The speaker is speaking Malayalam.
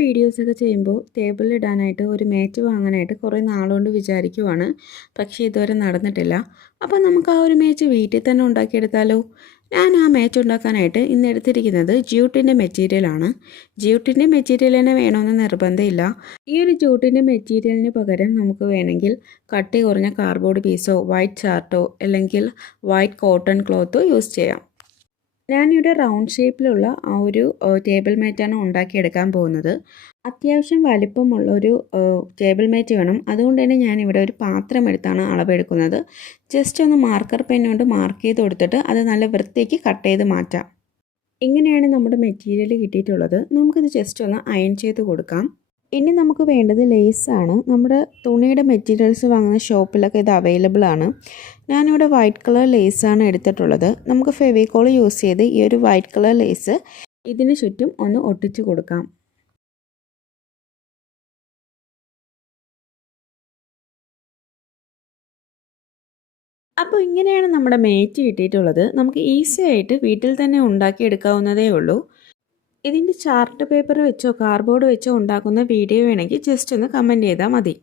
വീഡിയോസൊക്കെ ചെയ്യുമ്പോൾ ടേബിളിൽ ഇടാനായിട്ട് ഒരു മേറ്റ് വാങ്ങാനായിട്ട് കുറേ നാളുകൊണ്ട് വിചാരിക്കുവാണ്. പക്ഷേ ഇതുവരെ നടന്നിട്ടില്ല. അപ്പോൾ നമുക്ക് ആ ഒരു മേച്ച് വീട്ടിൽ തന്നെ ഉണ്ടാക്കിയെടുത്താലോ? ഞാൻ ആ മേച്ച് ഉണ്ടാക്കാനായിട്ട് ഇന്ന് എടുത്തിരിക്കുന്നത് ജ്യൂട്ടിന്റെ മെറ്റീരിയലാണ് ജ്യൂട്ടിന്റെ മെറ്റീരിയൽ തന്നെ വേണമെന്ന് നിർബന്ധമില്ല. ഈ ഒരു ജ്യൂട്ടിന്റെ മെറ്റീരിയലിന് പകരം നമുക്ക് വേണമെങ്കിൽ കട്ടി കുറഞ്ഞ കാർഡ്ബോർഡ് പീസോ വൈറ്റ് ചാർട്ടോ അല്ലെങ്കിൽ വൈറ്റ് കോട്ടൺ ക്ലോത്തോ യൂസ് ചെയ്യാം. ഞാനിവിടെ റൗണ്ട് ഷേപ്പിലുള്ള ആ ഒരു ടേബിൾ മാറ്റാണ് ഉണ്ടാക്കിയെടുക്കാൻ പോകുന്നത്. അത്യാവശ്യം വലിപ്പമുള്ള ഒരു ടേബിൾ മാറ്റ് വേണം. അതുകൊണ്ട് തന്നെ ഞാനിവിടെ ഒരു പാത്രം എടുത്താണ് അളവെടുക്കുന്നത്. ജസ്റ്റ് ഒന്ന് മാർക്കർ പെൻ കൊണ്ട് മാർക്ക് ചെയ്ത് കൊടുത്തിട്ട് അത് നല്ല വൃത്തിക്ക് കട്ട് ചെയ്ത് മാറ്റാം. ഇങ്ങനെയാണ് നമ്മുടെ മെറ്റീരിയൽ കിട്ടിയിട്ടുള്ളത്. നമുക്കിത് ജസ്റ്റ് ഒന്ന് അയൺ ചെയ്ത് കൊടുക്കാം. ഇനി നമുക്ക് വേണ്ടത് ലേസാണ്. നമ്മുടെ തുണിയുടെ മെറ്റീരിയൽസ് വാങ്ങുന്ന ഷോപ്പിലൊക്കെ ഇത് അവൈലബിൾ ആണ്. ഞാനിവിടെ വൈറ്റ് കളർ ലേസാണ് എടുത്തിട്ടുള്ളത്. നമുക്ക് ഫെവിക്കോൾ യൂസ് ചെയ്ത് ഈ ഒരു വൈറ്റ് കളർ ലേസ് ഇതിന് ചുറ്റും ഒന്ന് ഒട്ടിച്ചു കൊടുക്കാം. അപ്പോൾ ഇങ്ങനെയാണ് നമ്മുടെ മേറ്റ് കിട്ടിയിട്ടുള്ളത്. നമുക്ക് ഈസി ആയിട്ട് വീട്ടിൽ തന്നെ ഉണ്ടാക്കിയെടുക്കാവുന്നതേ ഉള്ളൂ. ഇതിന്റെ ചാർട്ട് പേപ്പർ വെച്ചോ കാർഡ്ബോർഡ് വെച്ചോ ഉണ്ടാക്കുന്ന വീഡിയോ വേണമെങ്കിൽ ജസ്റ്റ് ഒന്ന് കമന്റ് ചെയ്താൽ മതി.